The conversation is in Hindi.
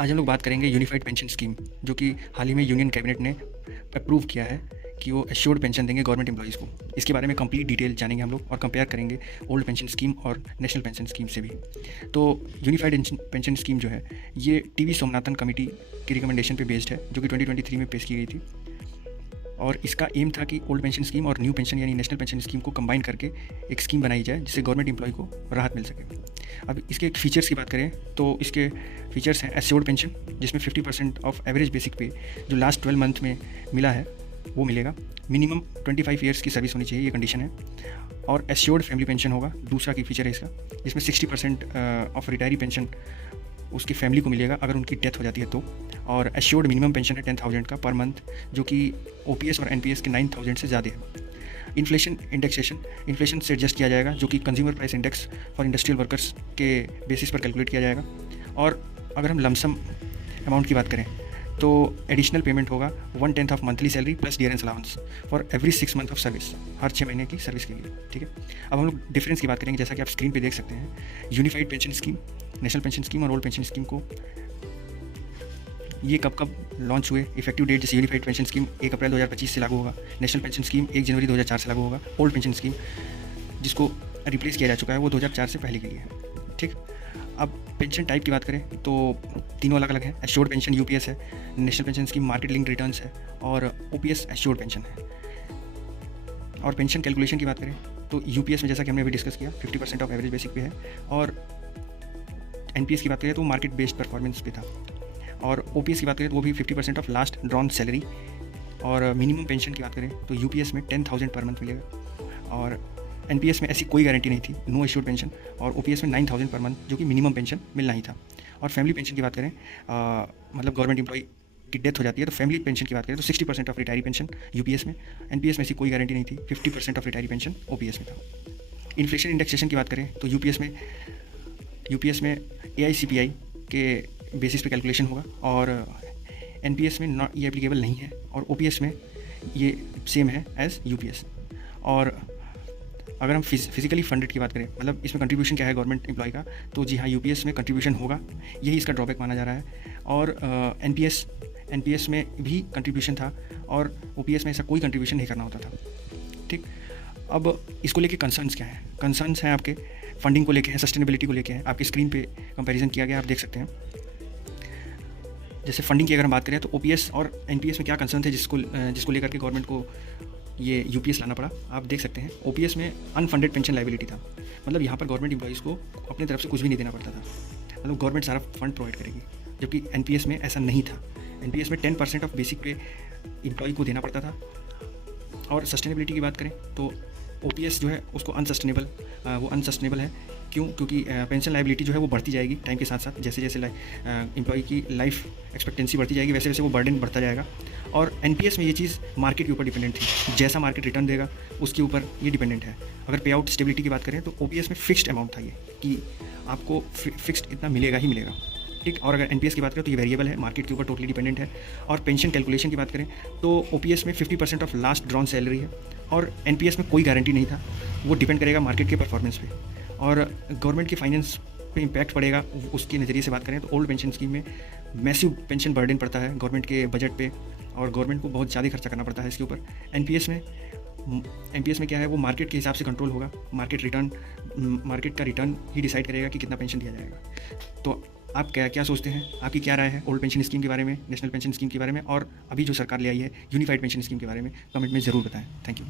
आज हम लोग बात करेंगे यूनिफाइड पेंशन स्कीम, जो कि हाल ही में यूनियन कैबिनेट ने अप्रूव किया है कि वो एश्योर्ड पेंशन देंगे गवर्नमेंट एम्प्लॉइज़ को। इसके बारे में कंप्लीट डिटेल जानेंगे हम लोग और कंपेयर करेंगे ओल्ड पेंशन स्कीम और नेशनल पेंशन स्कीम से भी। तो यूनिफाइड पेंशन स्कीम जो है ये टीवी सोमनाथन कमेटी की रिकमेंडेशन पे बेस्ड है, जो कि 2023 में पेश की गई थी। और इसका एम था कि ओल्ड पेंशन स्कीम और न्यू पेंशन यानी नेशनल पेंशन स्कीम को कंबाइन करके एक स्कीम बनाई जाए जिससे गवर्नमेंट एम्प्लॉय को राहत मिल सके। अब इसके फीचर्स की बात करें तो इसके फीचर्स हैं एश्योर्ड पेंशन, जिसमें 50% ऑफ एवरेज बेसिक पे जो लास्ट 12 मंथ में मिला है वो मिलेगा। मिनिमम 25 ईयर्स की सर्विस होनी चाहिए, ये कंडीशन है। और एश्योर्ड फैमिली पेंशन होगा, दूसरा की फीचर है इसका, जिसमें 60% ऑफ रिटायरी पेंशन उसकी फैमिली को मिलेगा अगर उनकी डेथ हो जाती है तो। और एश्योर्ड मिनिमम पेंशन है 10,000 का पर मंथ, जो कि ओपीएस और एनपीएस के 9,000 से ज़्यादा है। इन्फ्लेशन इंडेक्सेशन, इन्फ्लेशन से एडजस्ट किया जाएगा, जो कि consumer price index for industrial workers के बेसिस पर कैलकुलेट किया जाएगा। और अगर हम लमसम अमाउंट की बात करें तो एडिशनल पेमेंट होगा 1/10 of monthly salary plus dearness allowance for every 6 month of service, हर 6 महीने की सर्विस के लिए। ठीक है, अब हम लोग डिफरेंस की बात करेंगे। जैसा कि आप स्क्रीन पे देख सकते हैं, unified pension scheme, national pension scheme और ओल्ड पेंशन स्कीम को ये कब कब लॉन्च हुए, इफेक्टिव डेट जैसे यूनिफाइड पेंशन स्कीम 1 अप्रैल 2025 से लागू होगा, नेशनल पेंशन स्कीम 1 जनवरी 2004 से लागू होगा, ओल्ड पेंशन स्कीम जिसको रिप्लेस किया जा चुका है वो 2004 से पहले के लिए है। ठीक, अब पेंशन टाइप की बात करें तो तीनों अलग अलग हैं। एश्योर्ड पेंशन यूपीएस है, national pension scheme market link returns है और ओपीएस एश्योर्ड पेंशन है। और पेंशन कैलकुलेशन की बात करें तो यूपीएस में जैसा कि हमने अभी डिस्कस किया 50% ऑफ एवरेज बेसिक पे है, और एनपीएस की बात करें तो मार्केट बेस्ड परफॉर्मेंस पे था, और ओपीएस की बात करें तो वो भी 50% ऑफ लास्ट ड्रॉन सैलरी। और मिनिमम पेंशन की बात करें तो यूपीएस में 10,000 पर मंथ मिलेगा, और एनपीएस में ऐसी कोई गारंटी नहीं थी, नो एश्योर्ड पेंशन, और ओपीएस में 9,000 पर मंथ जो कि मिनिमम पेंशन मिलना ही था। और फैमिली पेंशन की बात करें मतलब गवर्नमेंट एम्प्लॉय की डेथ हो जाती है तो फैमिली पेंशन की बात करें तो 60% ऑफ रिटायरी पेंशन यूपीएस में, एनपीएस में ऐसी कोई गारंटी नहीं थी, 50% ऑफ रिटायरी पेंशन ओपीएस में था। इन्फ्लेशन इंडेक्सेशन की बात करें तो यूपीएस में एआईसीपीआई के बेसिस पे कैलकुलेशन होगा, और एनपीएस में नॉट ये एप्लीकेबल नहीं है, और ओपीएस में ये सेम है एज यूपीएस। और अगर हम फिजिकली फंडेड की बात करें, मतलब इसमें कंट्रीब्यूशन क्या है गवर्नमेंट एम्प्लॉय का, तो जी हाँ यूपीएस में कंट्रीब्यूशन होगा, यही इसका ड्रॉबैक माना जा रहा है। और एनपीएस में भी कंट्रीब्यूशन था और ओपीएस में ऐसा कोई कंट्रीब्यूशन नहीं करना होता था। ठीक, अब इसको लेके कंसर्न्स क्या हैं? कंसर्न्स हैं आपके फंडिंग को लेके हैं, सस्टेनेबिलिटी को लेके हैं। आपकी स्क्रीन पे कंपैरिजन किया गया, आप देख सकते हैं। जैसे फंडिंग की अगर हम बात करें तो ओपीएस और एनपीएस में क्या कंसर्न थे जिसको लेकर के गवर्नमेंट को ये यूपीएस लाना पड़ा, आप देख सकते हैं। ओपीएस में अनफंडेड पेंशन लायबिलिटी था, मतलब यहाँ पर गवर्नमेंट एम्प्लॉइज़ को अपनी तरफ से कुछ भी नहीं देना पड़ता था, मतलब गवर्नमेंट सारा फंड प्रोवाइड करेगी, जबकि एनपीएस में ऐसा नहीं था। एनपीएस में 10% ऑफ बेसिक पे एम्प्लॉय को देना पड़ता था। और सस्टेनेबिलिटी की बात करें तो ओपीएस जो है उसको अनसस्टेनेबल है। क्यों? क्योंकि पेंशन लायबिलिटी जो है वो बढ़ती जाएगी टाइम के साथ साथ, जैसे जैसे एम्प्लॉय की लाइफ एक्सपेक्टेंसी बढ़ती जाएगी वैसे वैसे वो बर्डन बढ़ता जाएगा। और एनपीएस में ये चीज़ मार्केट के ऊपर डिपेंडेंट थी, जैसा मार्केट रिटर्न देगा उसके ऊपर ये डिपेंडेंट है। अगर पे आउट स्टेबिलिटी की बात करें तो ओपीएस में फिक्स्ड अमाउंट था ये, कि आपको फिक्स्ड इतना मिलेगा ही मिलेगा। ठीक, और अगर एनपीएस की बात करें तो ये वेरिएबल है, मार्केट के ऊपर टोटली डिपेंडेंट है। और पेंशन कैलकुलेशन की बात करें तो ओपीएस में 50% ऑफ लास्ट ड्रॉन सैलरी है, और एनपीएस में कोई गारंटी नहीं था, वो डिपेंड करेगा मार्केट के परफॉर्मेंस पे। और गवर्नमेंट के फाइनेंस पे इम्पैक्ट पड़ेगा उसके नज़रिए से बात करें तो ओल्ड पेंशन स्कीम में मैसिव पेंशन बर्डन पड़ता है गवर्नमेंट के बजट पे, और गवर्नमेंट को बहुत ज़्यादा खर्चा करना पड़ता है इसके ऊपर। एनपीएस में क्या है, वो मार्केट के हिसाब से कंट्रोल होगा, मार्केट का रिटर्न ही डिसाइड करेगा कि कितना पेंशन दिया जाएगा। तो आप क्या सोचते हैं, आपकी क्या राय है ओल्ड पेंशन स्कीम के बारे में, नेशनल पेंशन स्कीम के बारे में, और अभी जो सरकार ले आई है यूनिफाइड पेंशन स्कीम के बारे में? कमेंट में ज़रूर बताएं। Thank you.